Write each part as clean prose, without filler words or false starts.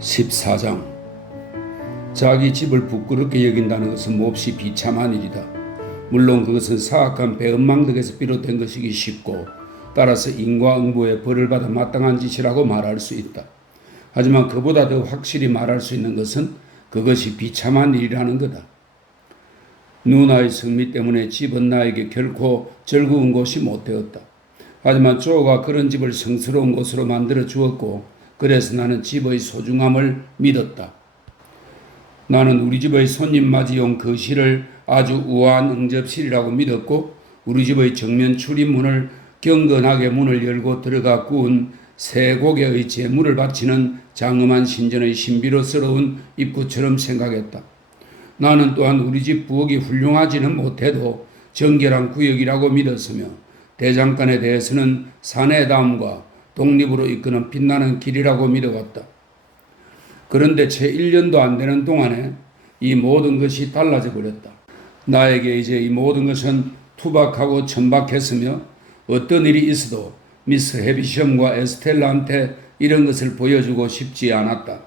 14장. 자기 집을 부끄럽게 여긴다는 것은 몹시 비참한 일이다. 물론 그것은 사악한 배은망덕에서 비롯된 것이기 쉽고 따라서 인과응보에 벌을 받아 마땅한 짓이라고 말할 수 있다. 하지만 그보다 더 확실히 말할 수 있는 것은 그것이 비참한 일이라는 거다. 누나의 성미 때문에 집은 나에게 결코 즐거운 곳이 못 되었다. 하지만 조가 그런 집을 성스러운 곳으로 만들어 주었고 그래서 나는 집의 소중함을 믿었다. 나는 우리 집의 손님 맞이용 거실을 아주 우아한 응접실이라고 믿었고 우리 집의 정면 출입문을 경건하게 문을 열고 들어가 구운 새 고개의 제물을 바치는 장엄한 신전의 신비로스러운 입구처럼 생각했다. 나는 또한 우리 집 부엌이 훌륭하지는 못해도 정결한 구역이라고 믿었으며 대장간에 대해서는 사내다움과 독립으로 이끄는 빛나는 길이라고 믿어왔다. 그런데 채 1년도 안 되는 동안에 이 모든 것이 달라져 버렸다. 나에게 이제 이 모든 것은 투박하고 천박했으며 어떤 일이 있어도 미스 해비엄과 에스텔라한테 이런 것을 보여주고 싶지 않았다.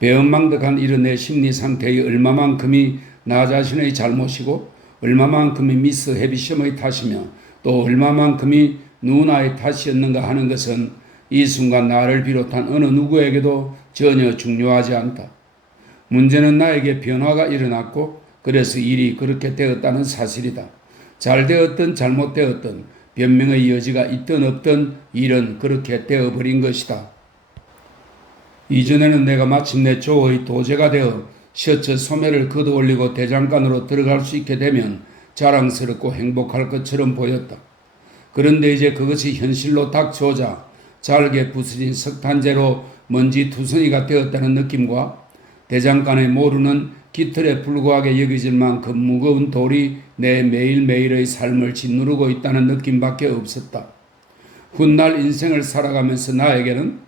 배은망덕한 이런 내 심리 상태의 얼마만큼이 나 자신의 잘못이고 얼마만큼이 미스 해비엄의 탓이며 또 얼마만큼이 누나의 탓이었는가 하는 것은 이 순간 나를 비롯한 어느 누구에게도 전혀 중요하지 않다. 문제는 나에게 변화가 일어났고 그래서 일이 그렇게 되었다는 사실이다. 잘 되었든 잘못되었든 변명의 여지가 있든 없든 일은 그렇게 되어버린 것이다. 이전에는 내가 마침내 조의 도제가 되어 셔츠 소매를 걷어올리고 대장간으로 들어갈 수 있게 되면 자랑스럽고 행복할 것처럼 보였다. 그런데 이제 그것이 현실로 닥쳐오자 잘게 부서진 석탄재로 먼지 투성이가 되었다는 느낌과 대장간에 모르는 깃털에 불과하게 여겨질 만큼 무거운 돌이 내 매일매일의 삶을 짓누르고 있다는 느낌밖에 없었다. 훗날 인생을 살아가면서 나에게는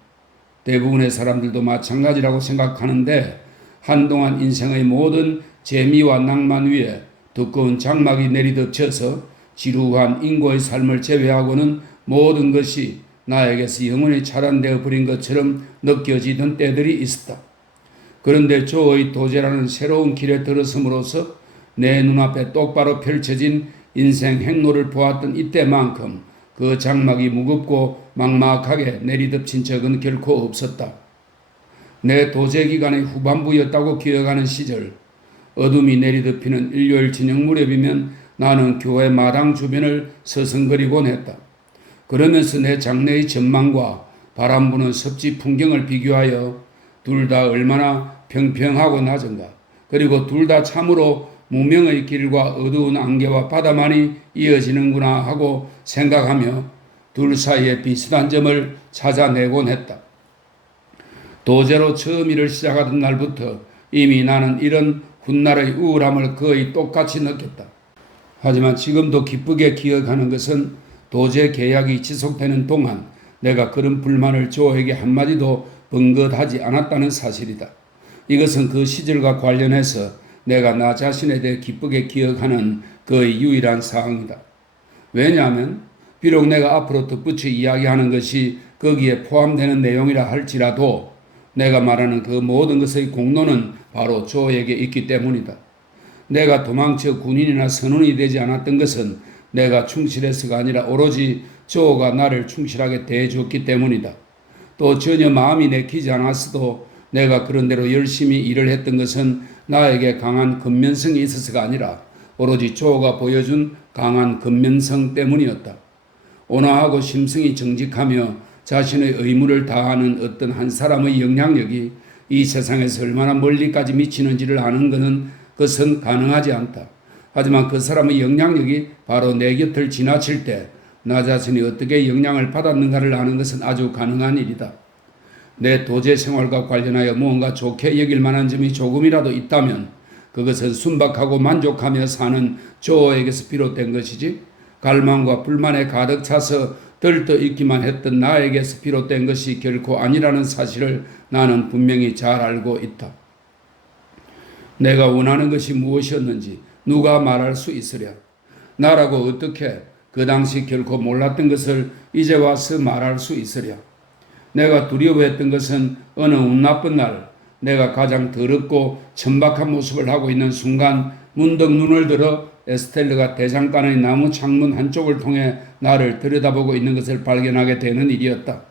대부분의 사람들도 마찬가지라고 생각하는데 한동안 인생의 모든 재미와 낭만 위에 두꺼운 장막이 내리덮쳐서 지루한 인고의 삶을 제외하고는 모든 것이 나에게서 영원히 차단되어 버린 것처럼 느껴지던 때들이 있었다. 그런데 조의 도제라는 새로운 길에 들어섬으로써 내 눈앞에 똑바로 펼쳐진 인생 행로를 보았던 이때만큼 그 장막이 무겁고 막막하게 내리덮친 적은 결코 없었다. 내 도제 기간의 후반부였다고 기억하는 시절 어둠이 내리덮이는 일요일 저녁 무렵이면 나는 교회 마당 주변을 서성거리곤 했다. 그러면서 내 장래의 전망과 바람 부는 섭지 풍경을 비교하여 둘 다 얼마나 평평하고 낮은가, 그리고 둘 다 참으로 무명의 길과 어두운 안개와 바다만이 이어지는구나 하고 생각하며 둘 사이에 비슷한 점을 찾아내곤 했다. 도제로 처음 일을 시작하던 날부터 이미 나는 이런 훗날의 우울함을 거의 똑같이 느꼈다. 하지만 지금도 기쁘게 기억하는 것은 도제 계약이 지속되는 동안 내가 그런 불만을 조에게 한마디도 번긋하지 않았다는 사실이다. 이것은 그 시절과 관련해서 내가 나 자신에 대해 기쁘게 기억하는 거의 유일한 사항이다. 왜냐하면 비록 내가 앞으로 덧붙여 이야기하는 것이 거기에 포함되는 내용이라 할지라도 내가 말하는 그 모든 것의 공로는 바로 조에게 있기 때문이다. 내가 도망쳐 군인이나 선원이 되지 않았던 것은 내가 충실해서가 아니라 오로지 조가 나를 충실하게 대해줬기 때문이다. 또 전혀 마음이 내키지 않았어도 내가 그런대로 열심히 일을 했던 것은 나에게 강한 근면성이 있어서가 아니라 오로지 조가 보여준 강한 근면성 때문이었다. 온화하고 심성이 정직하며 자신의 의무를 다하는 어떤 한 사람의 영향력이 이 세상에서 얼마나 멀리까지 미치는지를 아는 것은 가능하지 않다. 하지만 그 사람의 영향력이 바로 내 곁을 지나칠 때 나 자신이 어떻게 영향을 받았는가를 아는 것은 아주 가능한 일이다. 내 도제 생활과 관련하여 무언가 좋게 여길 만한 점이 조금이라도 있다면 그것은 순박하고 만족하며 사는 조에게서 비롯된 것이지 갈망과 불만에 가득 차서 들떠있기만 했던 나에게서 비롯된 것이 결코 아니라는 사실을 나는 분명히 잘 알고 있다. 내가 원하는 것이 무엇이었는지 누가 말할 수 있으랴. 나라고 어떻게 그 당시 결코 몰랐던 것을 이제 와서 말할 수 있으랴. 내가 두려워했던 것은 어느 운 나쁜 날 내가 가장 더럽고 천박한 모습을 하고 있는 순간 문득 눈을 들어 에스텔르가 대장간의 나무 창문 한쪽을 통해 나를 들여다보고 있는 것을 발견하게 되는 일이었다.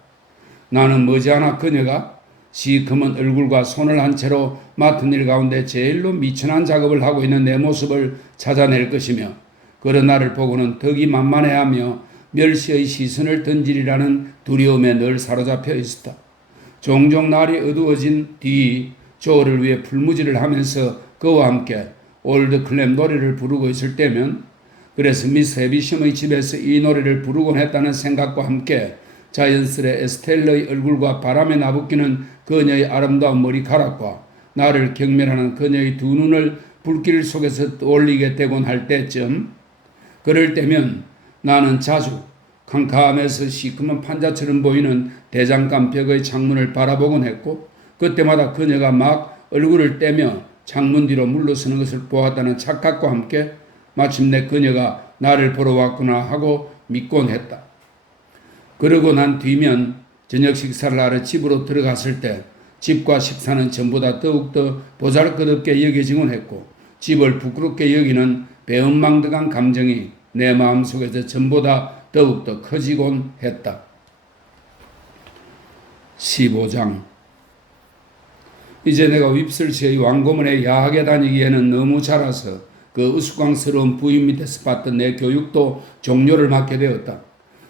나는 머지않아 그녀가 시커먼 얼굴과 손을 한 채로 맡은 일 가운데 제일로 미천한 작업을 하고 있는 내 모습을 찾아낼 것이며 그런 나를 보고는 덕이 만만해하며 멸시의 시선을 던지리라는 두려움에 늘 사로잡혀 있었다. 종종 날이 어두워진 뒤 조를 위해 풀무지를 하면서 그와 함께 올드 클램 노래를 부르고 있을 때면 그래서 미스 해비심의 집에서 이 노래를 부르곤 했다는 생각과 함께 자연스레 에스텔러의 얼굴과 바람에 나부끼는 그녀의 아름다운 머리카락과 나를 경멸하는 그녀의 두 눈을 불길 속에서 떠올리게 되곤 할 때쯤 그럴 때면 나는 자주 캄캄해서 시커먼 판자처럼 보이는 대장간 벽의 창문을 바라보곤 했고 그때마다 그녀가 막 얼굴을 떼며 창문 뒤로 물러서는 것을 보았다는 착각과 함께 마침내 그녀가 나를 보러 왔구나 하고 믿곤 했다. 그러고 난 뒤면 저녁 식사를 하러 집으로 들어갔을 때 집과 식사는 전보다 더욱더 보잘것없게 여겨지곤 했고 집을 부끄럽게 여기는 배은망덕한 감정이 내 마음속에서 전보다 더욱더 커지곤 했다. 15장 이제 내가 윕슬시의 왕고문에 야하게 다니기에는 너무 자라서 그 우스꽝스러운 부인 밑에서 받던 내 교육도 종료를 맞게 되었다.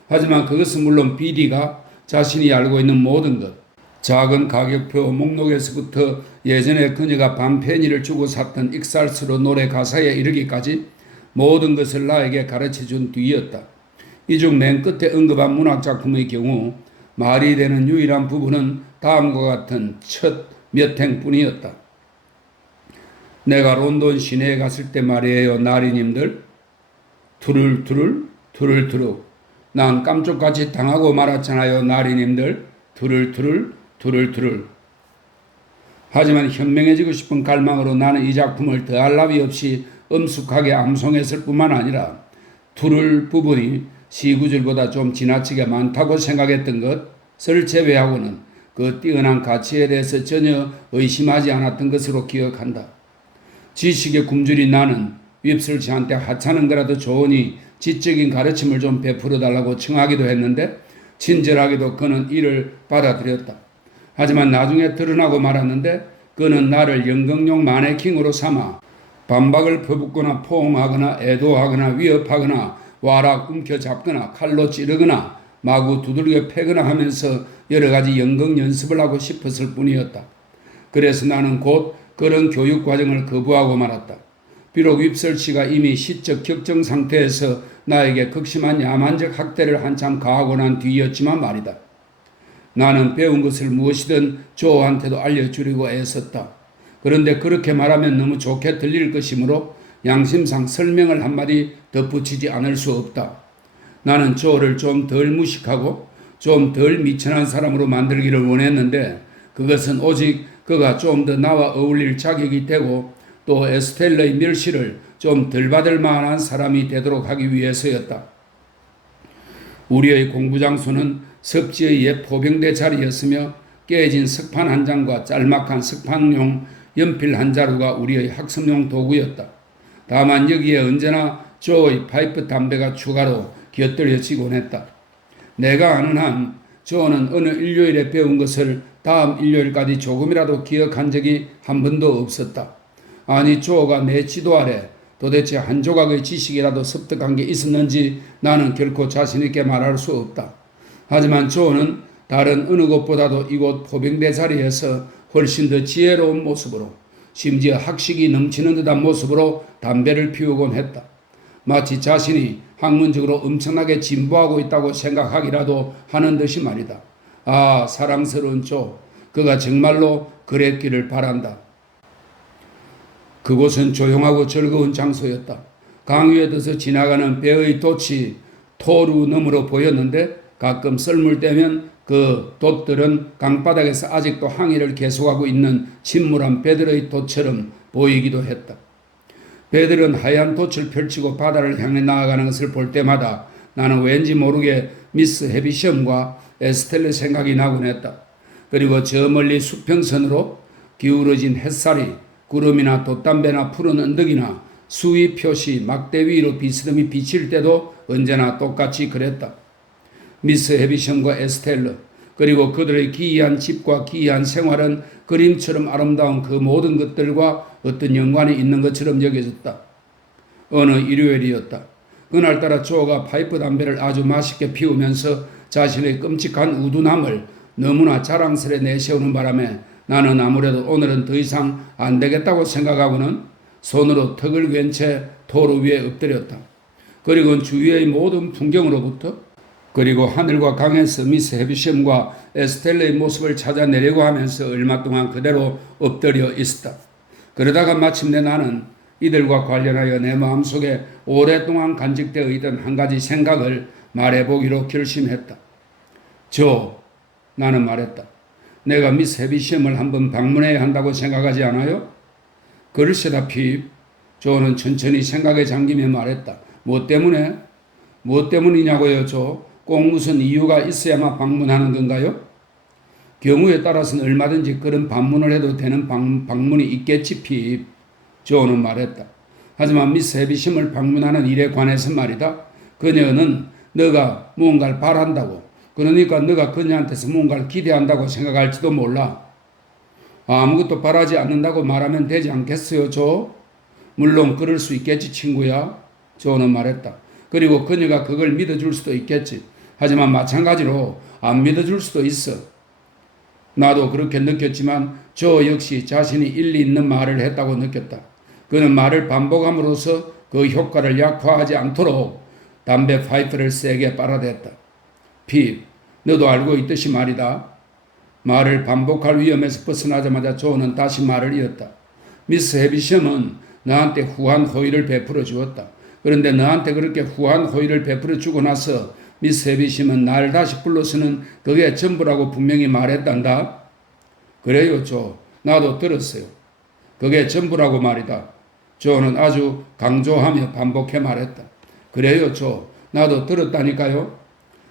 하지만 그것은 물론 비디가 자신이 알고 있는 모든 것, 작은 가격표 목록에서부터 예전에 그녀가 밤페니를 주고 샀던 익살스러 노래 가사에 이르기까지 모든 것을 나에게 가르쳐준 뒤였다. 이 중 맨 끝에 언급한 문학작품의 경우 말이 되는 유일한 부분은 다음과 같은 첫 몇 행뿐이었다. 내가 론던 시내에 갔을 때 말이에요, 나리님들. 투르르 난 깜짝같이 당하고 말았잖아요, 나리님들. 투르르 하지만 현명해지고 싶은 갈망으로 나는 이 작품을 더할 나위 없이 엄숙하게 암송했을 뿐만 아니라 투를 부분이 시구절보다 좀 지나치게 많다고 생각했던 것을 제외하고는 그 뛰어난 가치에 대해서 전혀 의심하지 않았던 것으로 기억한다. 지식의 굶주린 나는 윕슬씨한테 하찮은 거라도 좋으니 지적인 가르침을 좀 베풀어달라고 청하기도 했는데 친절하게도 그는 이를 받아들였다. 하지만 나중에 드러나고 말았는데 그는 나를 연극용 마네킹으로 삼아 반박을 퍼붓거나 포옹하거나 애도하거나 위협하거나 와락 움켜잡거나 칼로 찌르거나 마구 두들겨 패거나 하면서 여러 가지 연극 연습을 하고 싶었을 뿐이었다. 그래서 나는 곧 그런 교육 과정을 거부하고 말았다. 비록 윕슬씨가 이미 시적 격정 상태에서 나에게 극심한 야만적 학대를 한참 가하고 난 뒤였지만 말이다. 나는 배운 것을 무엇이든 조한테도 알려주려고 애썼다. 그런데 그렇게 말하면 너무 좋게 들릴 것이므로 양심상 설명을 한마디 덧붙이지 않을 수 없다. 나는 조를 좀 덜 무식하고 좀 덜 미천한 사람으로 만들기를 원했는데 그것은 오직 그가 좀 더 나와 어울릴 자격이 되고 또 에스텔러의 멸시를 좀 덜 받을 만한 사람이 되도록 하기 위해서였다. 우리의 공부 장소는 섭지의 옛 포병대 자리였으며 깨진 석판 한 장과 짤막한 석판용 연필 한 자루가 우리의 학습용 도구였다. 다만 여기에 언제나 조의 파이프 담배가 추가로 곁들여지곤 했다. 내가 아는 한 조는 어느 일요일에 배운 것을 다음 일요일까지 조금이라도 기억한 적이 한 번도 없었다. 아니 조가 내 지도 아래 도대체 한 조각의 지식이라도 습득한 게 있었는지 나는 결코 자신있게 말할 수 없다. 하지만 조는 다른 어느 곳보다도 이곳 포병대 자리에서 훨씬 더 지혜로운 모습으로 심지어 학식이 넘치는 듯한 모습으로 담배를 피우곤 했다. 마치 자신이 학문적으로 엄청나게 진보하고 있다고 생각하기라도 하는 듯이 말이다. 아, 사랑스러운 조, 그가 정말로 그랬기를 바란다. 그곳은 조용하고 즐거운 장소였다. 강 위에 둬서 지나가는 배의 돛이 토루 너머로 보였는데 가끔 썰물 때면 그 돛들은 강바닥에서 아직도 항해를 계속하고 있는 침몰한 배들의 돛처럼 보이기도 했다. 배들은 하얀 돛을 펼치고 바다를 향해 나아가는 것을 볼 때마다 나는 왠지 모르게 미스 해비시엄과 에스텔레 생각이 나곤 했다. 그리고 저 멀리 수평선으로 기울어진 햇살이 구름이나 돛담배나 푸른 언덕이나 수위 표시 막대 위로 비스듬히 비칠 때도 언제나 똑같이 그랬다. 미스 해비시엄과 에스텔러 그리고 그들의 기이한 집과 기이한 생활은 그림처럼 아름다운 그 모든 것들과 어떤 연관이 있는 것처럼 여겨졌다. 어느 일요일이었다. 그날따라 조가 파이프 담배를 아주 맛있게 피우면서 자신의 끔찍한 우둔함을 너무나 자랑스레 내세우는 바람에 나는 아무래도 오늘은 더 이상 안 되겠다고 생각하고는 손으로 턱을 괜 채 도로 위에 엎드렸다. 그리고 주위의 모든 풍경으로부터 그리고 하늘과 강에서 미스 해비시엄과 에스텔레의 모습을 찾아내려고 하면서 얼마 동안 그대로 엎드려 있었다. 그러다가 마침내 나는 이들과 관련하여 내 마음속에 오랫동안 간직되어 있던 한 가지 생각을 말해보기로 결심했다. 나는 말했다. 내가 미스 해비시엄을 한번 방문해야 한다고 생각하지 않아요? 글쎄다 핍. 조는 천천히 생각에 잠기며 말했다. 뭐 때문에? 뭐 때문이냐고요, 조? 꼭 무슨 이유가 있어야만 방문하는 건가요? 경우에 따라서는 얼마든지 그런 방문을 해도 되는 방문이 있겠지 핍. 조는 말했다. 하지만 미스 해비시엄을 방문하는 일에 관해서 말이다. 그녀는 너가 무언가를 바란다고 그러니까 너가 그녀한테서 무언가를 기대한다고 생각할지도 몰라. 아무것도 바라지 않는다고 말하면 되지 않겠어요, 조? 물론 그럴 수 있겠지, 친구야. 조는 말했다. 그리고 그녀가 그걸 믿어줄 수도 있겠지. 하지만 마찬가지로 안 믿어줄 수도 있어. 나도 그렇게 느꼈지만 조 역시 자신이 일리 있는 말을 했다고 느꼈다. 그는 말을 반복함으로써 그 효과를 약화하지 않도록 담배 파이프를 세게 빨아댔다. 핍, 너도 알고 있듯이 말이다. 말을 반복할 위험에서 벗어나자마자 조는 다시 말을 이었다. 미스 해비시엄은 너한테 후한 호의를 베풀어 주었다. 그런데 너한테 그렇게 후한 호의를 베풀어 주고 나서 미스 해비시엄은 날 다시 불러서는 그게 전부라고 분명히 말했단다. 그래요, 조. 나도 들었어요. 그게 전부라고 말이다. 조는 아주 강조하며 반복해 말했다. 그래요, 조. 나도 들었다니까요.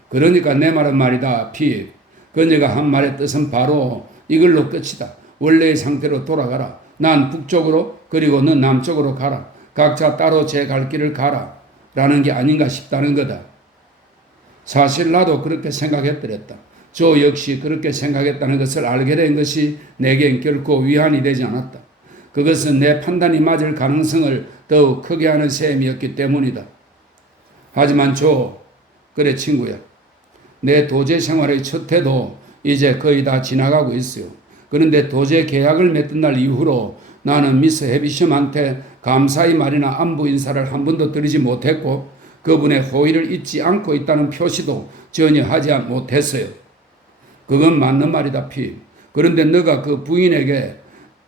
그러니까 내 말은 말이다, 핍. 그녀가 한 말의 뜻은 바로 이걸로 끝이다. 원래의 상태로 돌아가라. 난 북쪽으로 그리고 넌 남쪽으로 가라. 각자 따로 제 갈 길을 가라. 라는 게 아닌가 싶다는 거다. 사실 나도 그렇게 생각했더랬다. 조 역시 그렇게 생각했다는 것을 알게 된 것이 내겐 결코 위안이 되지 않았다. 그것은 내 판단이 맞을 가능성을 더욱 크게 하는 셈이었기 때문이다. 하지만 그래 친구야. 내 도제 생활의 첫 해도 이제 거의 다 지나가고 있어요. 그런데 도제 계약을 맺던 날 이후로 나는 미스 해비시엄한테 감사의 말이나 안부 인사를 한 번도 드리지 못했고 그분의 호의를 잊지 않고 있다는 표시도 전혀 하지 못했어요. 그건 맞는 말이다 핍. 그런데 너가 그 부인에게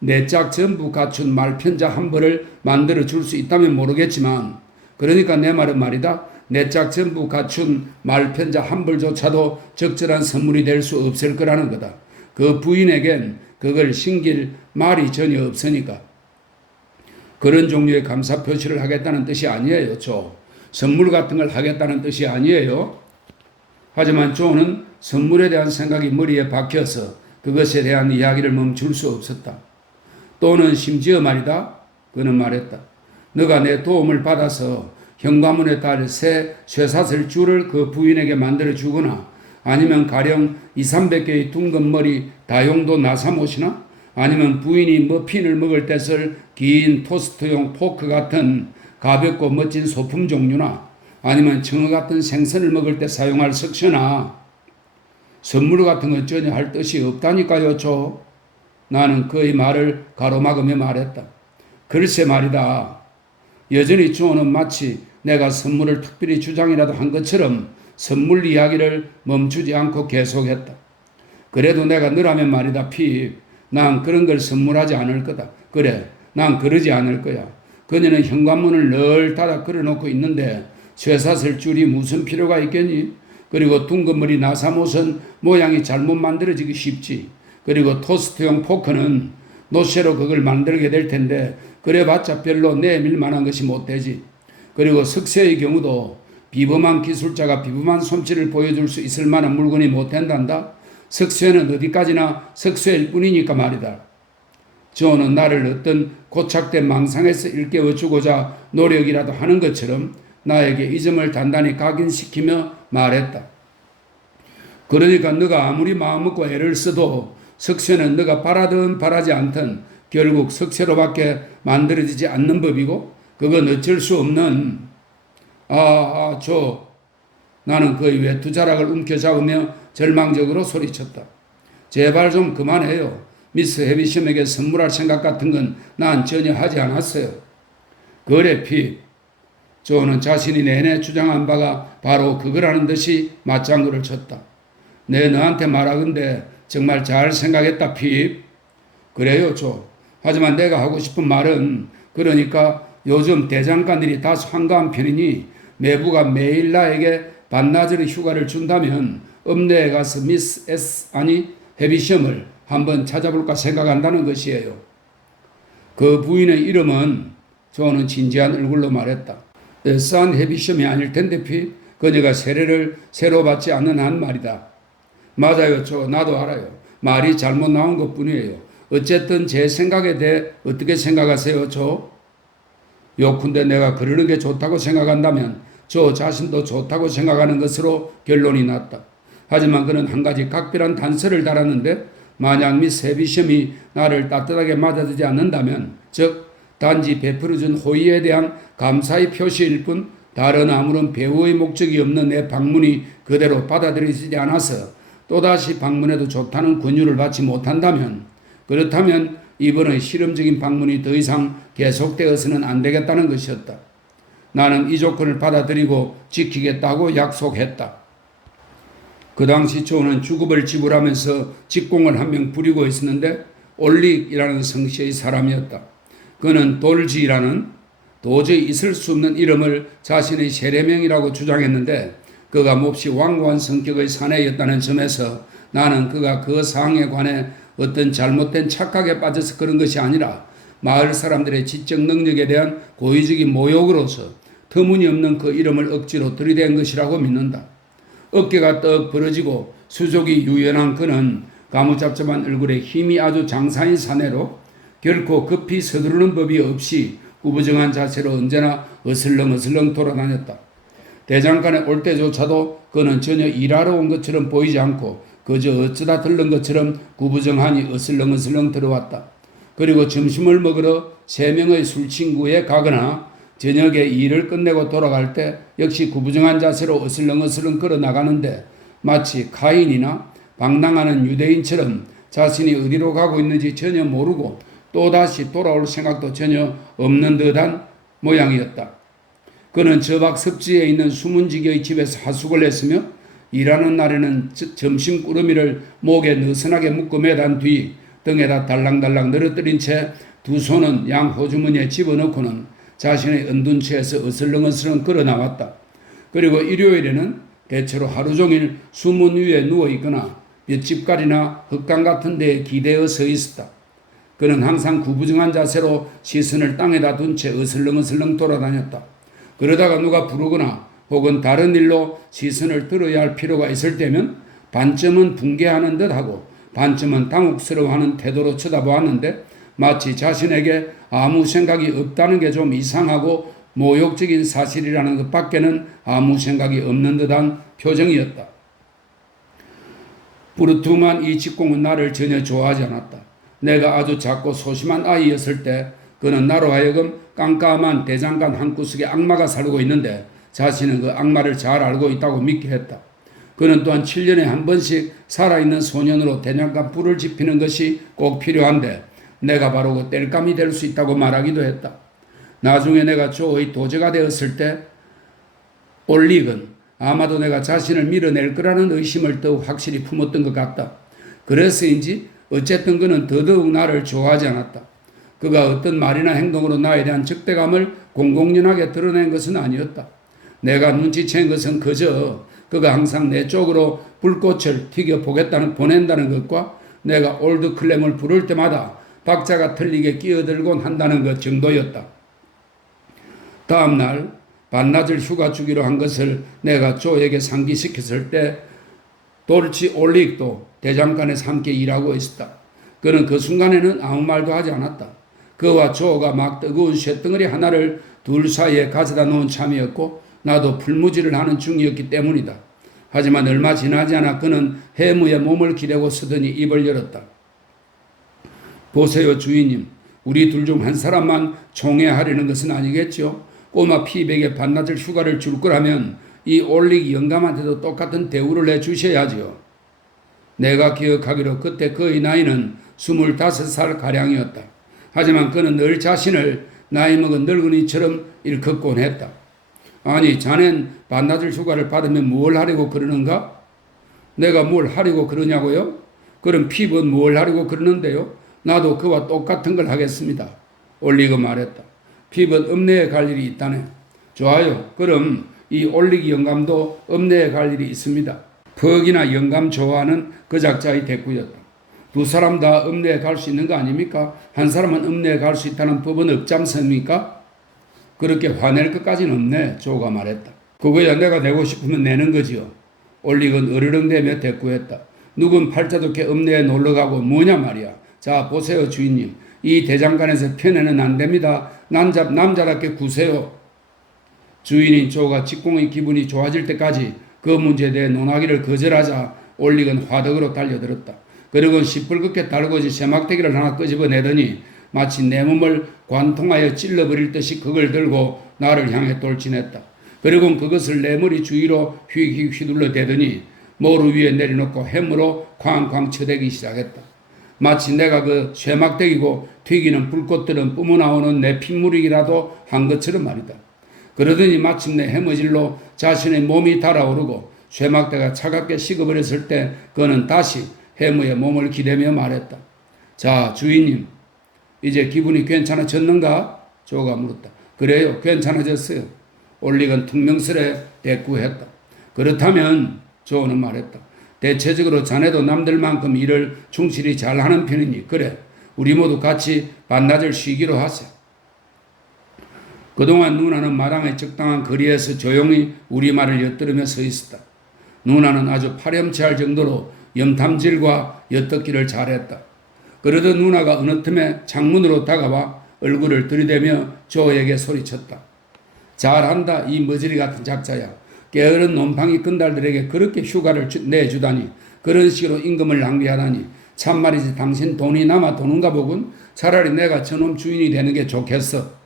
내 짝 전부 갖춘 말편자 한 벌을 만들어 줄 수 있다면 모르겠지만 그러니까 내 말은 말이다. 내 짝 전부 갖춘 말편자 한 벌조차도 적절한 선물이 될 수 없을 거라는 거다. 그 부인에겐 그걸 신길 말이 전혀 없으니까. 그런 종류의 감사 표시를 하겠다는 뜻이 아니에요, 조. 선물 같은 걸 하겠다는 뜻이 아니에요. 하지만 조는 선물에 대한 생각이 머리에 박혀서 그것에 대한 이야기를 멈출 수 없었다. 또는 심지어 말이다. 그는 말했다. 너가 내 도움을 받아서 현관문에 달 새 쇠사슬 줄을 그 부인에게 만들어 주거나 아니면 가령 200~300개의 둥근 머리 다용도 나사못이나 아니면 부인이 머핀을 먹을 때 쓸 긴 토스트용 포크 같은 가볍고 멋진 소품 종류나 아니면 청어 같은 생선을 먹을 때 사용할 석쇠나 선물 같은 건 전혀 할 뜻이 없다니까요, 조. 나는 그의 말을 가로막으며 말했다. 글쎄 말이다. 여전히 조는 마치 내가 선물을 특별히 주장이라도 한 것처럼 선물 이야기를 멈추지 않고 계속했다. 그래도 내가 너라면 말이다, 핍. 난 그런 걸 선물하지 않을 거다. 그래, 난 그러지 않을 거야. 그녀는 현관문을 늘 닫아 걸어놓고 있는데 쇠사슬 줄이 무슨 필요가 있겠니? 그리고 둥근머리 나사못은 모양이 잘못 만들어지기 쉽지. 그리고 토스트용 포크는 노쇠로 그걸 만들게 될 텐데 그래봤자 별로 내밀 만한 것이 못 되지. 그리고 석쇠의 경우도 비범한 기술자가 비범한 솜씨를 보여줄 수 있을 만한 물건이 못 된단다. 석쇠는 어디까지나 석쇠일 뿐이니까 말이다. 조는 나를 어떤 고착된 망상에서 일깨워주고자 노력이라도 하는 것처럼 나에게 이 점을 단단히 각인시키며 말했다. 그러니까 너가 아무리 마음먹고 애를 써도 석쇠는 너가 바라든 바라지 않든 결국 석쇠로밖에 만들어지지 않는 법이고 그건 어쩔 수 없는 나는 그의 외투자락을 움켜잡으며 절망적으로 소리쳤다. 제발 좀 그만해요. 미스 해비심에게 선물할 생각 같은 건 난 전혀 하지 않았어요. 그래 핍. 조는 자신이 내내 주장한 바가 바로 그거라는 듯이 맞장구를 쳤다. 내 너한테 말하건대 정말 잘 생각했다 핍. 그래요 조. 하지만 내가 하고 싶은 말은 그러니까 요즘 대장간들이 다소 한가한 편이니 매부가 매일 나에게 반나절의 휴가를 준다면 읍내에 가서 미스 S 해비섬을 한번 찾아볼까 생각한다는 것이에요. 그 부인의 이름은 조는 진지한 얼굴로 말했다. S 해비섬이 아닐 텐데 피 그녀가 세례를 새로 받지 않는 한 말이다. 맞아요 조. 나도 알아요. 말이 잘못 나온 것뿐이에요. 어쨌든 제 생각에 대해 어떻게 생각하세요 조? 요컨대 내가 그러는 게 좋다고 생각한다면 조 자신도 좋다고 생각하는 것으로 결론이 났다. 하지만 그는 한 가지 각별한 단서를 달았는데 만약 미스 해비섬이 나를 따뜻하게 맞아주지 않는다면 즉 단지 베풀어준 호의에 대한 감사의 표시일 뿐 다른 아무런 배우의 목적이 없는 내 방문이 그대로 받아들여지지 않아서 또다시 방문해도 좋다는 권유를 받지 못한다면 그렇다면 이번의 실험적인 방문이 더 이상 계속되어서는 안 되겠다는 것이었다. 나는 이 조건을 받아들이고 지키겠다고 약속했다. 그 당시 조는 주급을 지불하면서 직공을 한 명 부리고 있었는데 올릭이라는 성씨의 사람이었다. 그는 돌지라는 도저히 있을 수 없는 이름을 자신의 세례명이라고 주장했는데 그가 몹시 완고한 성격의 사내였다는 점에서 나는 그가 그 사항에 관해 어떤 잘못된 착각에 빠져서 그런 것이 아니라 마을 사람들의 지적 능력에 대한 고의적인 모욕으로서 터무니없는 그 이름을 억지로 들이댄 것이라고 믿는다. 어깨가 떡 벌어지고 수족이 유연한 그는 가무잡잡한 얼굴에 힘이 아주 장사인 사내로 결코 급히 서두르는 법이 없이 구부정한 자세로 언제나 어슬렁어슬렁 돌아다녔다. 대장간에 올 때조차도 그는 전혀 일하러 온 것처럼 보이지 않고 그저 어쩌다 들른 것처럼 구부정하니 어슬렁어슬렁 들어왔다. 그리고 점심을 먹으러 3명의 술친구에 가거나 저녁에 일을 끝내고 돌아갈 때 역시 구부정한 자세로 어슬렁어슬렁 걸어 나가는데 마치 가인이나 방랑하는 유대인처럼 자신이 어디로 가고 있는지 전혀 모르고 또다시 돌아올 생각도 전혀 없는 듯한 모양이었다. 그는 저밖 섭지에 있는 수문지기의 집에서 하숙을 했으며 일하는 날에는 점심 꾸러미를 목에 느슨하게 묶어 매단 뒤 등에다 달랑달랑 늘어뜨린 채 두 손은 양 호주머니에 집어넣고는 자신의 은둔처에서 어슬렁어슬렁 걸어 나왔다. 그리고 일요일에는 대체로 하루 종일 수문 위에 누워있거나 볏집갈이나 흙강 같은 데에 기대어 서 있었다. 그는 항상 구부정한 자세로 시선을 땅에다 둔 채 어슬렁어슬렁 돌아다녔다. 그러다가 누가 부르거나 혹은 다른 일로 시선을 들어야 할 필요가 있을 때면 반쯤은 붕괴하는 듯하고 반쯤은 당혹스러워하는 태도로 쳐다보았는데 마치 자신에게 아무 생각이 없다는 게 좀 이상하고 모욕적인 사실이라는 것 밖에는 아무 생각이 없는 듯한 표정이었다. 뿌르툼한 이 직공은 나를 전혀 좋아하지 않았다. 내가 아주 작고 소심한 아이였을 때 그는 나로 하여금 깜깜한 대장간 한 구석에 악마가 살고 있는데 자신은 그 악마를 잘 알고 있다고 믿게 했다. 그는 또한 7년에 한 번씩 살아있는 소년으로 대장간 불을 지피는 것이 꼭 필요한데 내가 바로 그 땔감이 될 수 있다고 말하기도 했다. 나중에 내가 조의 도제가 되었을 때 올릭은 아마도 내가 자신을 밀어낼 거라는 의심을 더욱 확실히 품었던 것 같다. 그래서인지 어쨌든 그는 더더욱 나를 좋아하지 않았다. 그가 어떤 말이나 행동으로 나에 대한 적대감을 공공연하게 드러낸 것은 아니었다. 내가 눈치챈 것은 그저 그가 항상 내 쪽으로 불꽃을 보낸다는 것과 내가 올드 클램을 부를 때마다 박자가 틀리게 끼어들곤 한다는 것 정도였다. 다음 날 반나절 휴가 주기로 한 것을 내가 조에게 상기시켰을 때 돌치 올릭도 대장간에서 함께 일하고 있었다. 그는 그 순간에는 아무 말도 하지 않았다. 그와 조가 막 뜨거운 쇳덩어리 하나를 둘 사이에 가져다 놓은 참이었고 나도 풀무지를 하는 중이었기 때문이다. 하지만 얼마 지나지 않아 그는 해무에 몸을 기대고 서더니 입을 열었다. 보세요 주인님, 우리 둘 중 한 사람만 총애하려는 것은 아니겠죠? 꼬마 피백에 반나절 휴가를 줄 거라면 이 올릭 영감한테도 똑같은 대우를 해주셔야지요. 내가 기억하기로 그때 그의 나이는 25살가량이었다. 하지만 그는 늘 자신을 나이 먹은 늙은이처럼 일컫곤 했다. 아니, 자넨 반나절 휴가를 받으면 뭘 하려고 그러는가? 내가 뭘 하려고 그러냐고요? 그럼 핍은 뭘 하려고 그러는데요? 나도 그와 똑같은 걸 하겠습니다. 올릭은 말했다. 핍은 읍내에 갈 일이 있다네. 좋아요. 그럼 이 올릭 영감도 읍내에 갈 일이 있습니다. 퍽이나 영감 좋아하는 그 작자의 대꾸였다. 두 사람 다 읍내에 갈 수 있는 거 아닙니까? 한 사람은 읍내에 갈 수 있다는 법은 없잖습니까? 그렇게 화낼 것까지는 없네. 조가 말했다. 그거야 내가 내고 싶으면 내는 거지요. 올릭은 으르렁대며 대꾸했다. 누군 팔자 좋게 읍내에 놀러가고 뭐냐 말이야. 자 보세요 주인님. 이 대장간에서 편애는 안 됩니다. 남자답게 구세요. 주인인 조가 직공의 기분이 좋아질 때까지 그 문제에 대해 논하기를 거절하자 올릭은 화덕으로 달려들었다. 그리고 시뻘겋게 달궈진 세막대기를 하나 끄집어내더니 마치 내 몸을 관통하여 찔러버릴 듯이 그걸 들고 나를 향해 돌진했다. 그리고 그것을 내 머리 주위로 휙휙 휘둘러 대더니 모루 위에 내려놓고 햄으로 쾅쾅 쳐대기 시작했다. 마치 내가 그 쇠막대기고 튀기는 불꽃들은 뿜어나오는 내 핏물이라도 한 것처럼 말이다. 그러더니 마침내 해머질로 자신의 몸이 달아오르고 쇠막대가 차갑게 식어버렸을 때 그는 다시 해무의 몸을 기대며 말했다. 자 주인님, 이제 기분이 괜찮아졌는가? 조가 물었다. 그래요, 괜찮아졌어요. 올릭은 퉁명스레 대꾸했다. 그렇다면 조는 말했다. 대체적으로 자네도 남들만큼 일을 충실히 잘하는 편이니 그래, 우리 모두 같이 반나절 쉬기로 하세. 그동안 누나는 마당의 적당한 거리에서 조용히 우리말을 엿들으며 서 있었다. 누나는 아주 파렴치할 정도로 염탐질과 엿듣기를 잘했다. 그러던 누나가 어느 틈에 창문으로 다가와 얼굴을 들이대며 조에게 소리쳤다. 잘한다 이 머저리 같은 작자야. 게으른 논팡이 건달들에게 그렇게 휴가를 내주다니, 그런 식으로 임금을 낭비하다니, 참말이지 당신 돈이 남아 도는가 보군. 차라리 내가 저놈 주인이 되는 게 좋겠어.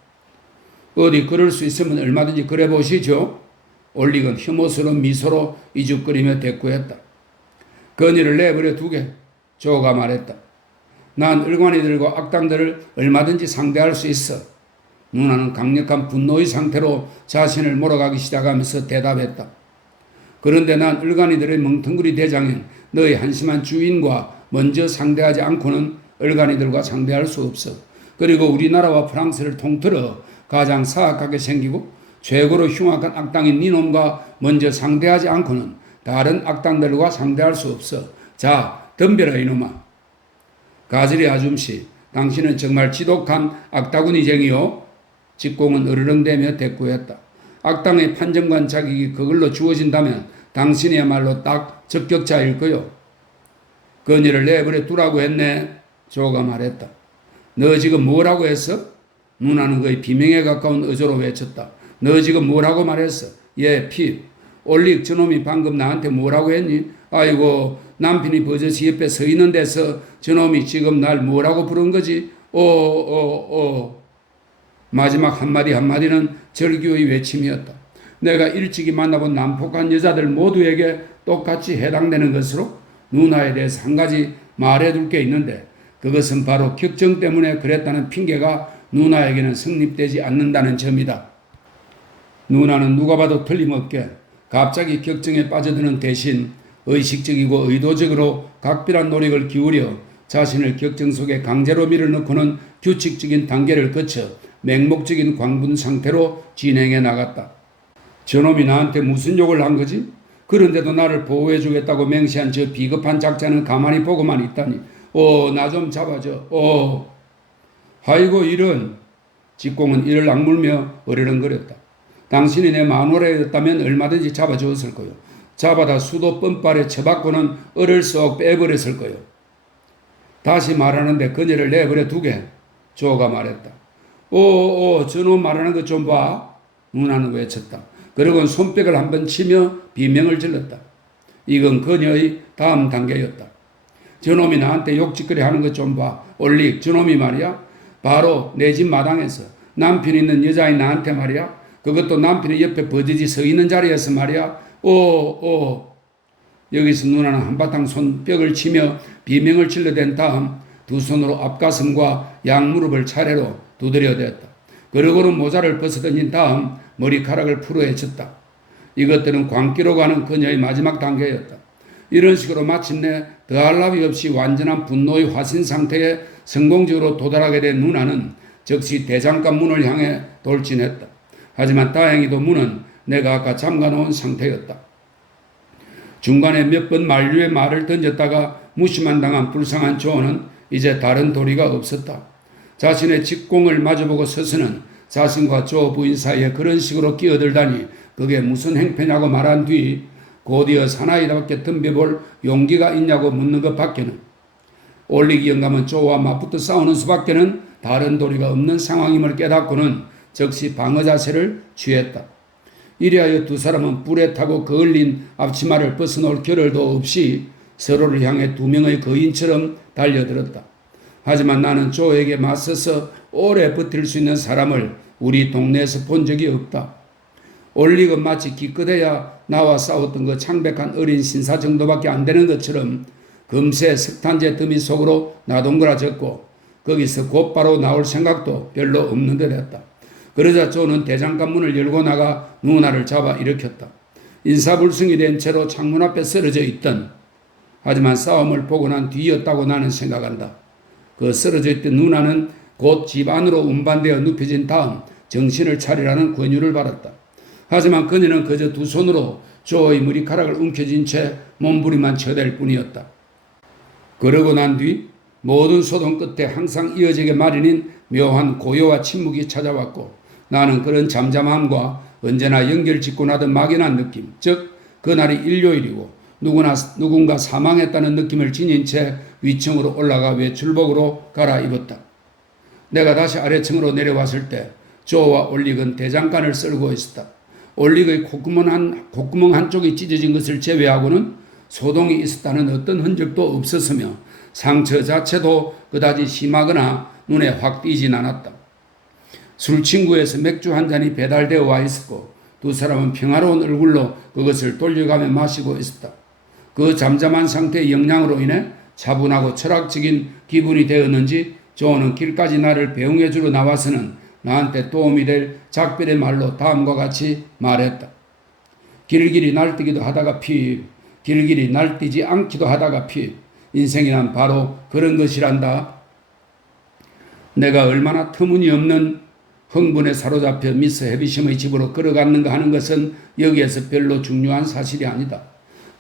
어디 그럴 수 있으면 얼마든지 그래 보시죠. 올릭은 혐오스러운 미소로 이죽거리며 대꾸했다. 건의를 내버려 두게. 조가 말했다. 난 을관이들과 악당들을 얼마든지 상대할 수 있어. 누나는 강력한 분노의 상태로 자신을 몰아가기 시작하면서 대답했다. 그런데 난 을간이들의 멍텅구리 대장인 너의 한심한 주인과 먼저 상대하지 않고는 을간이들과 상대할 수 없어. 그리고 우리나라와 프랑스를 통틀어 가장 사악하게 생기고 최고로 흉악한 악당인 니놈과 먼저 상대하지 않고는 다른 악당들과 상대할 수 없어. 자, 덤벼라 이놈아. 가지리 아줌씨, 당신은 정말 지독한 악다구니쟁이요. 직공은 으르렁대며 대꾸했다. 악당의 판정관 자격이 그걸로 주어진다면 당신이야말로 딱 적격자일 거요. 건의를 내버려 두라고 했네. 조가 말했다. 너 지금 뭐라고 했어? 누나는 거의 비명에 가까운 어조로 외쳤다. 너 지금 뭐라고 말했어? 예, 핍. 올릭 저놈이 방금 나한테 뭐라고 했니? 아이고, 남편이 버젓이 옆에 서 있는 데서 저놈이 지금 날 뭐라고 부른 거지? 마지막 한마디는 절규의 외침이었다. 내가 일찍이 만나본 난폭한 여자들 모두에게 똑같이 해당되는 것으로 누나에 대해서 한 가지 말해둘 게 있는데, 그것은 바로 격정 때문에 그랬다는 핑계가 누나에게는 성립되지 않는다는 점이다. 누나는 누가 봐도 틀림없게 갑자기 격정에 빠져드는 대신 의식적이고 의도적으로 각별한 노력을 기울여 자신을 격정 속에 강제로 밀어넣고는 규칙적인 단계를 거쳐 맹목적인 광분 상태로 진행해 나갔다. 저놈이 나한테 무슨 욕을 한 거지? 그런데도 나를 보호해 주겠다고 맹세한 저 비겁한 작자는 가만히 보고만 있다니. 나 좀 잡아줘. 아이고 이런. 직공은 이를 악물며 어르렁거렸다. 당신이 내 마누라였다면 얼마든지 잡아주었을 거요. 잡아다 수도 뻔발에 쳐박고는 얼을 쏙 빼버렸을 거요. 다시 말하는데 그녀를 내버려 두게. 조가 말했다. 오, 저놈 말하는 것 좀 봐. 누나는 외쳤다. 그리고는 손뼉을 한번 치며 비명을 질렀다. 이건 그녀의 다음 단계였다. 저놈이 나한테 욕짓거리 하는 것 좀 봐. 올릭, 저놈이 말이야. 바로 내 집 마당에서 남편 있는 여자인 나한테 말이야. 그것도 남편이 옆에 버젓이 서 있는 자리에서 말이야. 여기서 누나는 한바탕 손뼉을 치며 비명을 질러댄 다음 두 손으로 앞가슴과 양무릎을 차례로 두드려댔다. 그러고는 모자를 벗어던진 다음 머리카락을 풀어헤쳤다. 이것들은 광기로 가는 그녀의 마지막 단계였다. 이런 식으로 마침내 더할 나위 없이 완전한 분노의 화신 상태에 성공적으로 도달하게 된 누나는 즉시 대장간 문을 향해 돌진했다. 하지만 다행히도 문은 내가 아까 잠가놓은 상태였다. 중간에 몇 번 만류의 말을 던졌다가 무시만 당한 불쌍한 조는 이제 다른 도리가 없었다. 자신의 직공을 마주보고 서서는 자신과 조 부인 사이에 그런 식으로 끼어들다니 그게 무슨 행패냐고 말한 뒤 곧이어 사나이답게 덤벼볼 용기가 있냐고 묻는 것 밖에는 올릭 영감은 조와 맞붙어 싸우는 수밖에는 다른 도리가 없는 상황임을 깨닫고는 즉시 방어 자세를 취했다. 이리하여 두 사람은 뿔에 타고 거을린 앞치마를 벗어놓을 겨를도 없이 서로를 향해 두 명의 거인처럼 달려들었다. 하지만 나는 조에게 맞서서 오래 버틸 수 있는 사람을 우리 동네에서 본 적이 없다. 올릭은 마치 기껏해야 나와 싸웠던 그 창백한 어린 신사 정도밖에 안 되는 것처럼 금세 석탄재 더미 속으로 나동그라졌고 거기서 곧바로 나올 생각도 별로 없는 듯 했다. 그러자 조는 대장간 문을 열고 나가 누나를 잡아 일으켰다. 인사불성이 된 채로 창문 앞에 쓰러져 있던, 하지만 싸움을 보고 난 뒤였다고 나는 생각한다. 그 쓰러져 있던 누나는 곧 집 안으로 운반되어 눕혀진 다음 정신을 차리라는 권유를 받았다. 하지만 그녀는 그저 두 손으로 조의 머리카락을 움켜쥔 채 몸부림만 쳐댈 뿐이었다. 그러고 난 뒤 모든 소동 끝에 항상 이어지게 마련인 묘한 고요와 침묵이 찾아왔고 나는 그런 잠잠함과 언제나 연결짓고 나던 막연한 느낌, 즉 그날이 일요일이고 누군가 사망했다는 느낌을 지닌 채 위층으로 올라가 외출복으로 갈아입었다. 내가 다시 아래층으로 내려왔을 때 조와 올릭은 대장간을 썰고 있었다. 올릭의 콧구멍 한쪽이 찢어진 것을 제외하고는 소동이 있었다는 어떤 흔적도 없었으며 상처 자체도 그다지 심하거나 눈에 확 띄진 않았다. 술친구에서 맥주 한 잔이 배달되어 와 있었고 두 사람은 평화로운 얼굴로 그것을 돌려가며 마시고 있었다. 그 잠잠한 상태의 영향으로 인해 차분하고 철학적인 기분이 되었는지 조는 길까지 나를 배웅해 주러 나와서는 나한테 도움이 될 작별의 말로 다음과 같이 말했다. 길길이 날뛰기도 하다가 핍, 길길이 날뛰지 않기도 하다가 핍. 인생이란 바로 그런 것이란다. 내가 얼마나 터무니없는 흥분에 사로잡혀 미스 해비심의 집으로 끌어갔는가 하는 것은 여기에서 별로 중요한 사실이 아니다.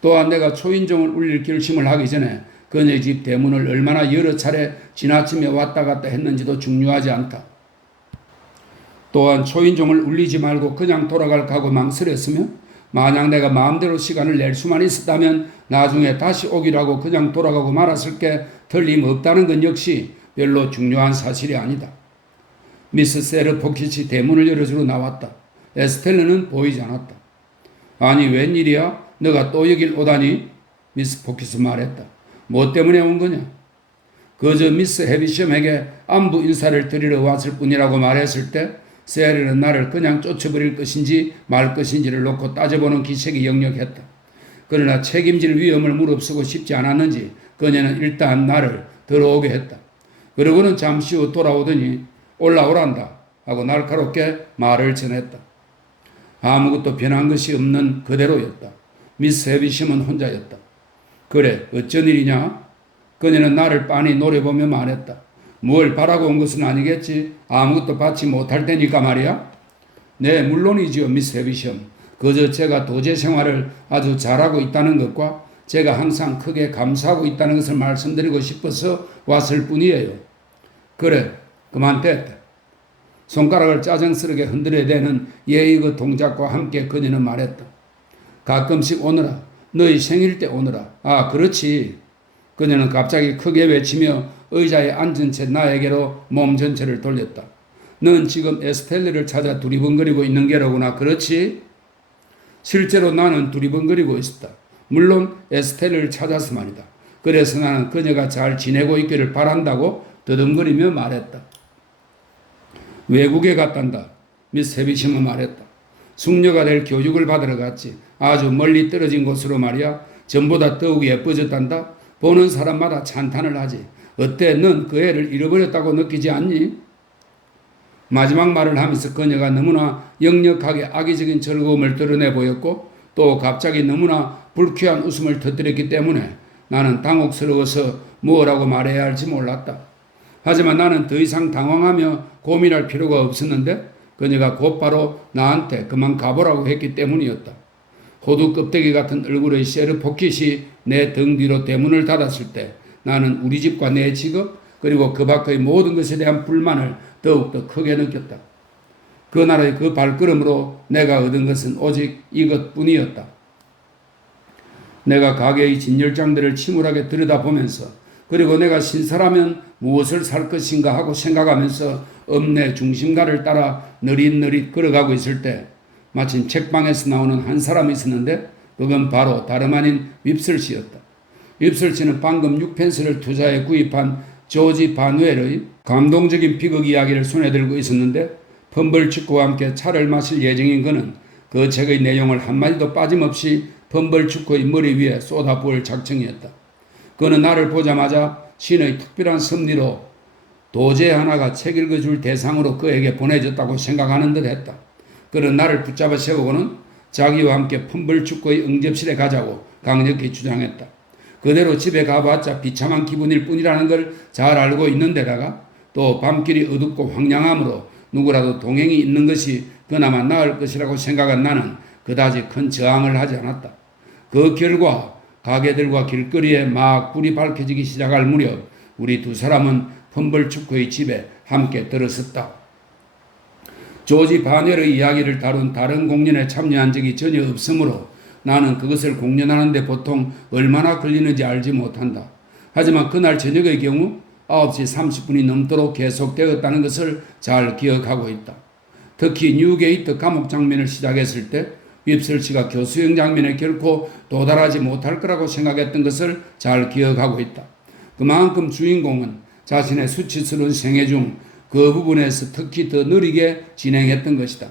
또한 내가 초인종을 울릴 결심을 하기 전에 그녀의 집 대문을 얼마나 여러 차례 지나치며 왔다 갔다 했는지도 중요하지 않다. 또한 초인종을 울리지 말고 그냥 돌아갈 각오 망설였으며 만약 내가 마음대로 시간을 낼 수만 있었다면 나중에 다시 오기라고 그냥 돌아가고 말았을 게 틀림없다는 건 역시 별로 중요한 사실이 아니다. 미스 세르 포킷이 대문을 열어주러 나왔다. 에스텔라는 보이지 않았다. 아니 웬일이야? 너가 또 여길 오다니? 미스 포킷은 말했다. 뭐 때문에 온 거냐? 그저 미스 해비셴에게 안부 인사를 드리러 왔을 뿐이라고 말했을 때 세르는 나를 그냥 쫓아버릴 것인지 말 것인지를 놓고 따져보는 기색이 역력했다. 그러나 책임질 위험을 무릅쓰고 싶지 않았는지 그녀는 일단 나를 들어오게 했다. 그러고는 잠시 후 돌아오더니 올라오란다 하고 날카롭게 말을 전했다. 아무것도 변한 것이 없는 그대로였다. 미스 해비심은 혼자였다. 그래 어쩐 일이냐? 그녀는 나를 빤히 노려보며 말했다. 뭘 바라고 온 것은 아니겠지? 아무것도 받지 못할 테니까 말이야? 네 물론이지요 미스 해비심. 그저 제가 도제 생활을 아주 잘하고 있다는 것과 제가 항상 크게 감사하고 있다는 것을 말씀드리고 싶어서 왔을 뿐이에요. 그래 그만 됐다. 손가락을 짜증스럽게 흔들어대는 예의 동작과 함께 그녀는 말했다. 가끔씩 오너라. 너희 생일 때 오너라. 아, 그렇지. 그녀는 갑자기 크게 외치며 의자에 앉은 채 나에게로 몸 전체를 돌렸다. 넌 지금 에스텔레를 찾아 두리번거리고 있는 게로구나. 그렇지? 실제로 나는 두리번거리고 있었다. 물론 에스텔레를 찾아서 말이다. 그래서 나는 그녀가 잘 지내고 있기를 바란다고 더듬거리며 말했다. 외국에 갔단다. 미스 헤비심은 말했다. 숙녀가 될 교육을 받으러 갔지. 아주 멀리 떨어진 곳으로 말이야. 전보다 더욱 예뻐졌단다. 보는 사람마다 찬탄을 하지. 어때? 넌 그 애를 잃어버렸다고 느끼지 않니? 마지막 말을 하면서 그녀가 너무나 역력하게 악의적인 즐거움을 드러내 보였고 또 갑자기 너무나 불쾌한 웃음을 터뜨렸기 때문에 나는 당혹스러워서 무엇라고 말해야 할지 몰랐다. 하지만 나는 더 이상 당황하며 고민할 필요가 없었는데 그녀가 곧바로 나한테 그만 가보라고 했기 때문이었다. 호두 껍데기 같은 얼굴의 셰르 포켓이 내 등 뒤로 대문을 닫았을 때 나는 우리 집과 내 직업 그리고 그 밖의 모든 것에 대한 불만을 더욱더 크게 느꼈다. 그날의 그 발걸음으로 내가 얻은 것은 오직 이것뿐이었다. 내가 가게의 진열장들을 침울하게 들여다보면서 그리고 내가 신사라면 무엇을 살 것인가 하고 생각하면서 읍내 중심가를 따라 느릿느릿 걸어가고 있을 때 마침 책방에서 나오는 한 사람이 있었는데 그건 바로 다름 아닌 윕슬씨였다. 윕슬씨는 방금 6펜스를 투자해 구입한 조지 바누엘의 감동적인 비극 이야기를 손에 들고 있었는데 펌벌축구와 함께 차를 마실 예정인 그는 그 책의 내용을 한마디도 빠짐없이 펌벌축구의 머리 위에 쏟아부을 작정이었다. 그는 나를 보자마자 신의 특별한 섭리로 도제 하나가 책 읽어줄 대상으로 그에게 보내졌다고 생각하는 듯 했다. 그는 나를 붙잡아 세우고는 자기와 함께 펌벌축구의 응접실에 가자고 강력히 주장했다. 그대로 집에 가봤자 비참한 기분일 뿐이라는 걸 잘 알고 있는데다가 또 밤길이 어둡고 황량하므로 누구라도 동행이 있는 것이 그나마 나을 것이라고 생각한 나는 그다지 큰 저항을 하지 않았다. 그 결과 가게들과 길거리에 막 불이 밝혀지기 시작할 무렵 우리 두 사람은 펌벌축구의 집에 함께 들어섰다. 조지 바넬의 이야기를 다룬 다른 공연에 참여한 적이 전혀 없으므로 나는 그것을 공연하는 데 보통 얼마나 걸리는지 알지 못한다. 하지만 그날 저녁의 경우 9시 30분이 넘도록 계속되었다는 것을 잘 기억하고 있다. 특히 뉴게이트 감옥 장면을 시작했을 때 윕슬씨가 교수형 장면에 결코 도달하지 못할 거라고 생각했던 것을 잘 기억하고 있다. 그만큼 주인공은 자신의 수치스러운 생애 중 그 부분에서 특히 더 느리게 진행했던 것이다.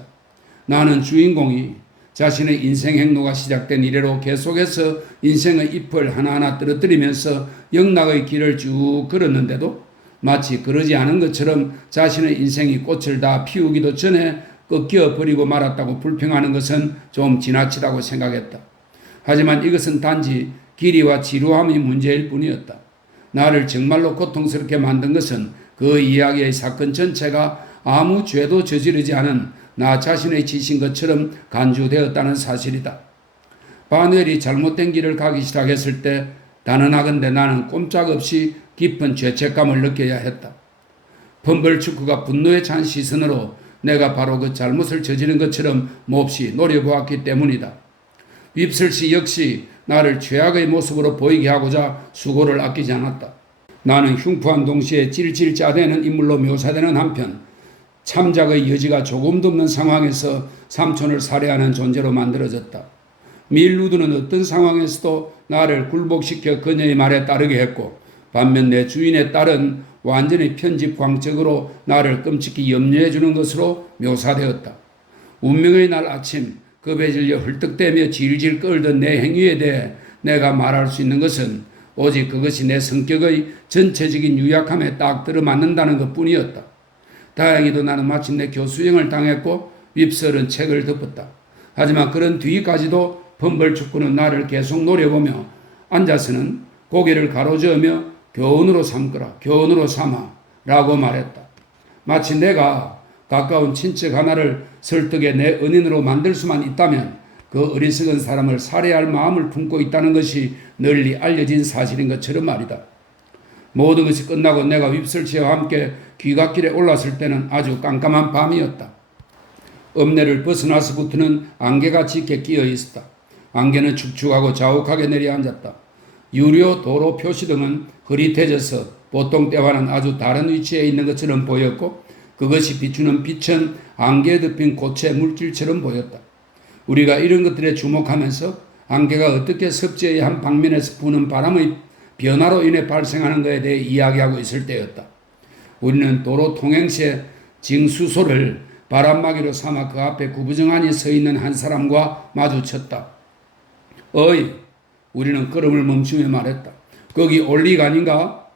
나는 주인공이 자신의 인생 행로가 시작된 이래로 계속해서 인생의 잎을 하나하나 떨어뜨리면서 영락의 길을 쭉 걸었는데도 마치 그러지 않은 것처럼 자신의 인생이 꽃을 다 피우기도 전에 꺾여버리고 말았다고 불평하는 것은 좀 지나치다고 생각했다. 하지만 이것은 단지 길이와 지루함의 문제일 뿐이었다. 나를 정말로 고통스럽게 만든 것은 그 이야기의 사건 전체가 아무 죄도 저지르지 않은 나 자신의 짓인 것처럼 간주되었다는 사실이다. 바누엘이 잘못된 길을 가기 시작했을 때 단언하건대 나는 꼼짝없이 깊은 죄책감을 느껴야 했다. 펌벌축구가 분노에 찬 시선으로 내가 바로 그 잘못을 저지른 것처럼 몹시 노려보았기 때문이다. 윕슬씨 역시 나를 최악의 모습으로 보이게 하고자 수고를 아끼지 않았다. 나는 흉포한 동시에 찔찔 짜대는 인물로 묘사되는 한편 참작의 여지가 조금도 없는 상황에서 삼촌을 살해하는 존재로 만들어졌다. 밀루드는 어떤 상황에서도 나를 굴복시켜 그녀의 말에 따르게 했고 반면 내 주인의 딸은 완전히 편집광적으로 나를 끔찍히 염려해 주는 것으로 묘사되었다. 운명의 날 아침 급에 질려 헐떡대며 질질 끌던 내 행위에 대해 내가 말할 수 있는 것은 오직 그것이 내 성격의 전체적인 유약함에 딱 들어맞는다는 것뿐이었다. 다행히도 나는 마침내 교수형을 당했고 윕슬은 책을 덮었다. 하지만 그런 뒤까지도 펌벌축구는 나를 계속 노려보며 앉아서는 고개를 가로저으며 교훈으로 삼거라, 교훈으로 삼아 라고 말했다. 마치 내가 가까운 친척 하나를 설득해 내 은인으로 만들 수만 있다면 그 어리석은 사람을 살해할 마음을 품고 있다는 것이 널리 알려진 사실인 것처럼 말이다. 모든 것이 끝나고 내가 휩쓸치와 함께 귀갓길에 올랐을 때는 아주 깜깜한 밤이었다. 읍내를 벗어나서부터는 안개가 짙게 끼어 있었다. 안개는 축축하고 자욱하게 내려앉았다. 유료 도로 표시등은 흐릿해져서 보통 때와는 아주 다른 위치에 있는 것처럼 보였고 그것이 비추는 빛은 안개에 덮인 고체 물질처럼 보였다. 우리가 이런 것들에 주목하면서 안개가 어떻게 섭지의 한 방면에서 부는 바람의 변화로 인해 발생하는 것에 대해 이야기하고 있을 때였다. 우리는 도로 통행시의 징수소를 바람막이로 삼아 그 앞에 구부정하니 서 있는 한 사람과 마주쳤다. 어이, 우리는 걸음을 멈추며 말했다. 거기 올릭 아닌가?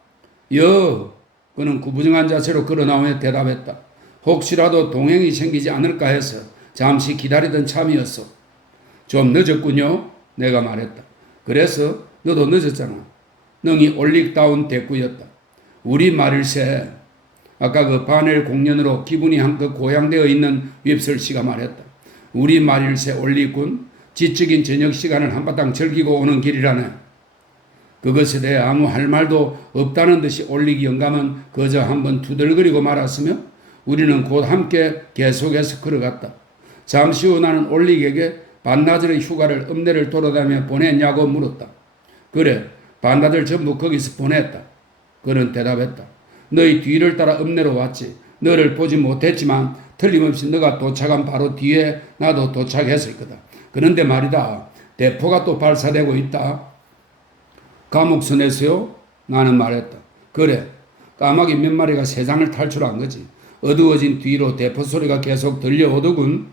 그는 구부정한 자세로 걸어나오며 대답했다. 혹시라도 동행이 생기지 않을까 해서 잠시 기다리던 참이었어. 좀 늦었군요. 내가 말했다. 그래서 너도 늦었잖아. 능히 올릭다운 대꾸였다. 우리 말일세. 아까 그 바넬 공연으로 기분이 한껏 고양되어 있는 윕슬 씨가 말했다. 우리 말일세 올릭군. 지적인 저녁 시간을 한바탕 즐기고 오는 길이라네. 그것에 대해 아무 할 말도 없다는 듯이 올릭 영감은 그저 한번 투덜거리고 말았으며 우리는 곧 함께 계속해서 걸어갔다. 잠시 후 나는 올릭에게 반나절의 휴가를 읍내를 돌아다니며 보냈냐고 물었다. 그래, 반나절 전부 거기서 보냈다. 그는 대답했다. 너희 뒤를 따라 읍내로 왔지. 너를 보지 못했지만 틀림없이 너가 도착한 바로 뒤에 나도 도착했을 거다. 그런데 말이다. 대포가 또 발사되고 있다. 감옥선에서요? 나는 말했다. 그래. 까마귀 몇 마리가 세상을 탈출한 거지. 어두워진 뒤로 대포 소리가 계속 들려오더군.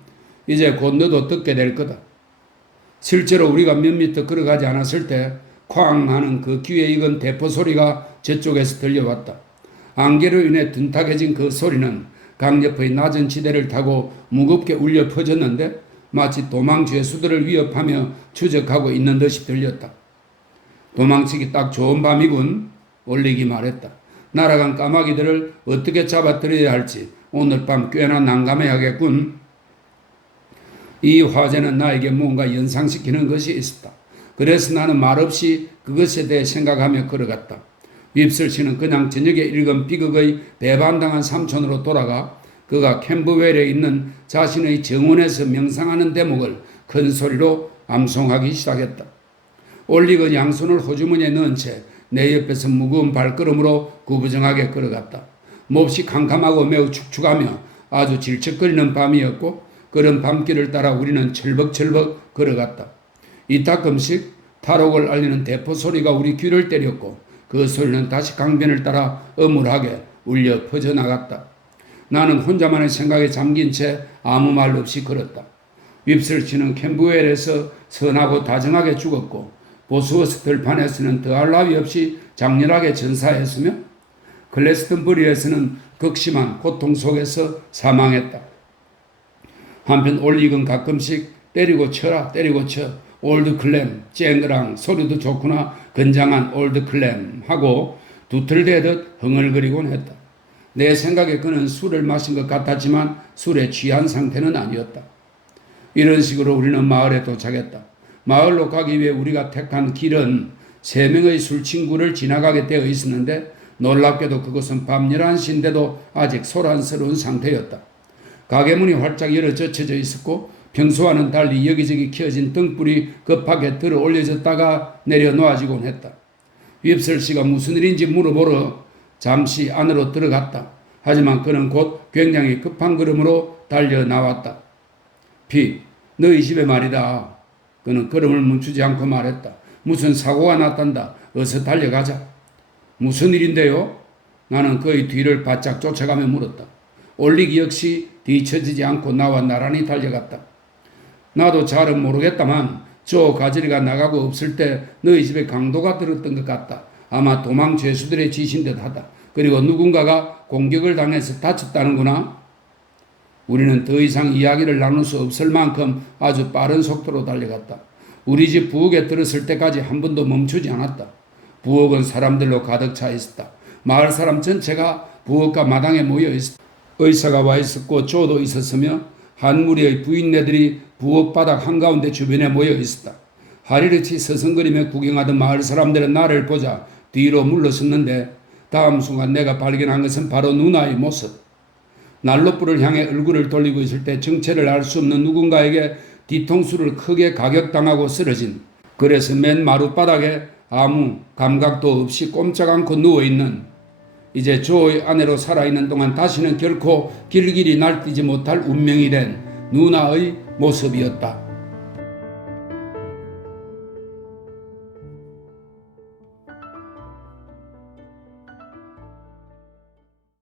이제 곧 너도 듣게 될 거다. 실제로 우리가 몇 미터 걸어가지 않았을 때 쾅 하는 그 귀에 익은 대포 소리가 저쪽에서 들려왔다. 안개로 인해 둔탁해진 그 소리는 강옆의 낮은 지대를 타고 무겁게 울려 퍼졌는데 마치 도망 죄수들을 위협하며 추적하고 있는 듯이 들렸다. 도망치기 딱 좋은 밤이군. 올릭이 말했다. 날아간 까마귀들을 어떻게 잡아들여야 할지 오늘 밤 꽤나 난감해야겠군. 이 화제는 나에게 무언가 연상시키는 것이 있었다. 그래서 나는 말없이 그것에 대해 생각하며 걸어갔다. 윕슬 씨는 그냥 저녁에 읽은 비극의 배반당한 삼촌으로 돌아가 그가 캠프웰에 있는 자신의 정원에서 명상하는 대목을 큰 소리로 암송하기 시작했다. 올릭은 양손을 호주머니에 넣은 채 내 옆에서 무거운 발걸음으로 구부정하게 걸어갔다. 몹시 캄캄하고 매우 축축하며 아주 질척거리는 밤이었고 그런 밤길을 따라 우리는 철벅철벅 걸어갔다. 이따금씩 탈옥을 알리는 대포 소리가 우리 귀를 때렸고 그 소리는 다시 강변을 따라 어물하게 울려 퍼져나갔다. 나는 혼자만의 생각에 잠긴 채 아무 말 없이 걸었다. 윕슬 씨는 캠프웰에서 선하고 다정하게 죽었고 보스워스 들판에서는 더할 나위 없이 장렬하게 전사했으며 클래스턴버리에서는 극심한 고통 속에서 사망했다. 한편 올릭은 가끔씩 때리고 쳐라 때리고 쳐 올드 클램 쨍그랑 소리도 좋구나 건장한 올드 클램 하고 두틀대듯 흥얼거리곤 했다. 내 생각에 그는 술을 마신 것 같았지만 술에 취한 상태는 아니었다. 이런 식으로 우리는 마을에 도착했다. 마을로 가기 위해 우리가 택한 길은 3명의 술친구를 지나가게 되어 있었는데 놀랍게도 그것은 밤 11시인데도 아직 소란스러운 상태였다. 가게문이 활짝 열어 젖혀져 있었고 평소와는 달리 여기저기 켜진 등불이 급하게 들어 올려졌다가 내려놓아지곤 했다. 윕슬 씨가 무슨 일인지 물어보러 잠시 안으로 들어갔다. 하지만 그는 곧 굉장히 급한 걸음으로 달려 나왔다. 핏, 너희 집에 말이다. 그는 걸음을 멈추지 않고 말했다. 무슨 사고가 났단다. 어서 달려가자. 무슨 일인데요? 나는 그의 뒤를 바짝 쫓아가며 물었다. 올릭 역시 뒤처지지 않고 나와 나란히 달려갔다. 나도 잘은 모르겠다만 저 가지리가 나가고 없을 때 너희 집에 강도가 들었던 것 같다. 아마 도망 죄수들의 짓인 듯하다. 그리고 누군가가 공격을 당해서 다쳤다는구나. 우리는 더 이상 이야기를 나눌 수 없을 만큼 아주 빠른 속도로 달려갔다. 우리 집 부엌에 들었을 때까지 한 번도 멈추지 않았다. 부엌은 사람들로 가득 차 있었다. 마을 사람 전체가 부엌과 마당에 모여 있었다. 의사가 와 있었고 조도 있었으며 한 무리의 부인네들이 부엌 바닥 한가운데 주변에 모여 있었다. 하리르치 서성거리며 구경하던 마을 사람들은 나를 보자 뒤로 물러섰는데 다음 순간 내가 발견한 것은 바로 누나의 모습. 난로불을 향해 얼굴을 돌리고 있을 때 정체를 알 수 없는 누군가에게 뒤통수를 크게 가격당하고 쓰러진, 그래서 맨 마룻바닥에 아무 감각도 없이 꼼짝 않고 누워있는, 이제 조의 아내로 살아있는 동안 다시는 결코 길길이 날뛰지 못할 운명이 된 누나의 모습이었다.